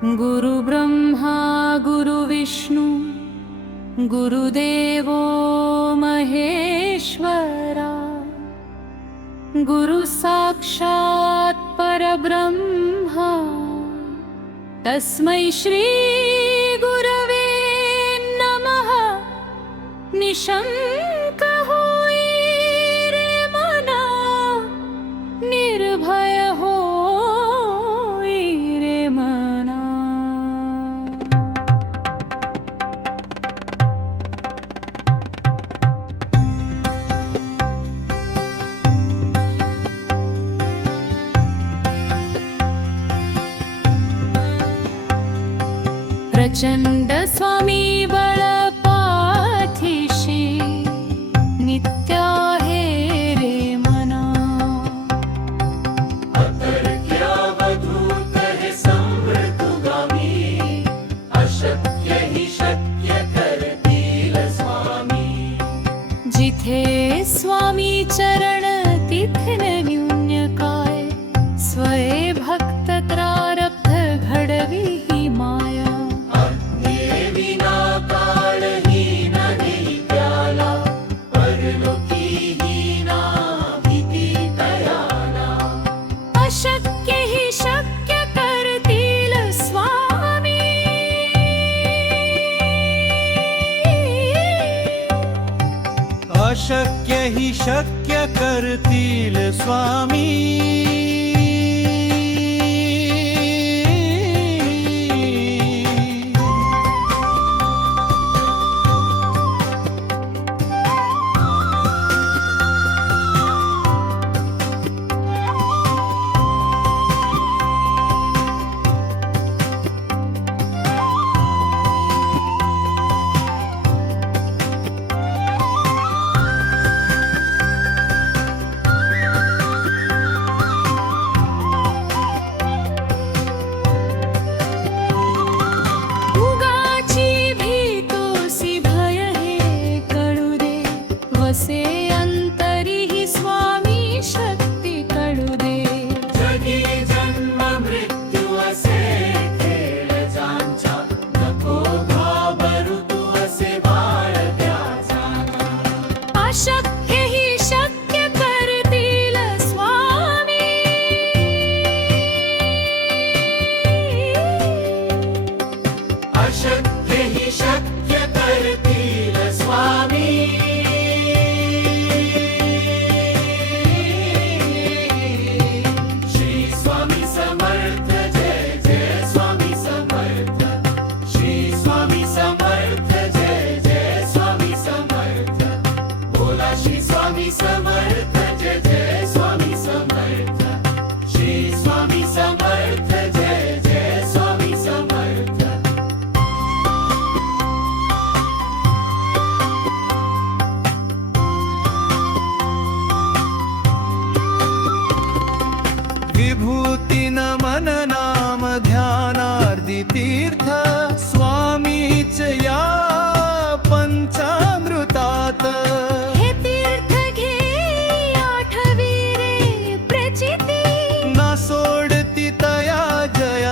गुरु ब्रह्मा गुरु विष्णु गुरुदेवो महेश्वरा गुरु साक्षात् परब्रह्मा तस्मै श्री गुरवे नमः। निशंक होई रे मना, निर्भय होई रे मना। प्रचंड स्वामी बळ पाठीशी नित्य आहे रे मना। अतर्क्यावधूत हे समृद्धगामी, अशक्य हि शक्य करतील स्वामी। जिथे स्वामी चरण तिथे न्यून्य काय, स्वये भक्त प्रारब्ध घडवी ही माया। अशक्य ही शक्य करतील स्वामी। अशक्य हि शक्य करतील स्वामी। वसे अंतरी ही स्वामी शक्ती कळू दे। जगी जन्म मृत्यू असे खेळ ज्यांचा, नको घाबरू तू असे बाळ द्याचा। अशक्य ही शक्य करतील स्वामी। अशक्य हि शक्य करतील स्वामी। समर्थ जय जय स्वामी समर्थ। श्री स्वामी समर्थ जय जय स्वामी समर्थ। विभूती नमन नाम ध्यानार्दी तीर्थ, स्वामीच या पंचामृतात।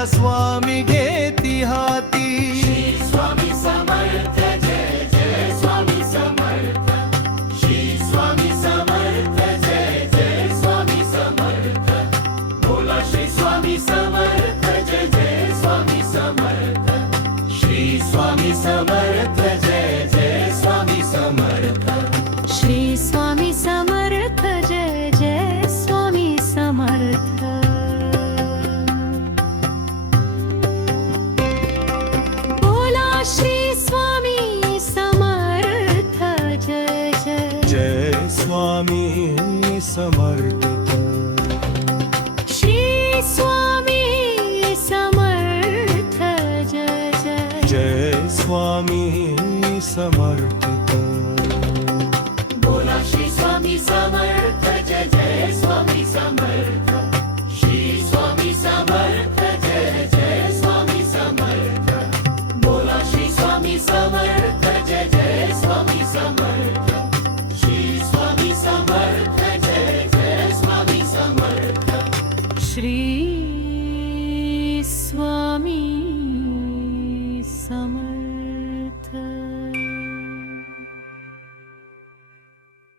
स्वामी घेती हाती। श्री स्वामी समर्थ जय जय स्वामी समर्थ। श्री स्वामी समर्थ जय जय स्वामी समर्थ। बोला श्री स्वामी समर्थ जय जय स्वामी समर्थ। श्री स्वामी समर्थ जय जय स्वामी समर्थ। श्री स्वामी समर्थ जय जय स्वामी समर्थ। श्री स्वामी समर्थ जय जय। जय स्वामी समर्थ। श्री स्वामी समर्थ जय जय। जय स्वामी समर्थ। बोला श्री स्वामी समर्थ जय जय स्वामी समर्थ। श्री स्वामी समर्थ जय जय स्वामी समर्थ। बोला श्री स्वामी समर्थ जय जय स्वामी समर्थ। श्री स्वामी समर्थ जय जय स्वामी समर्थ। श्री स्वामी समर्थ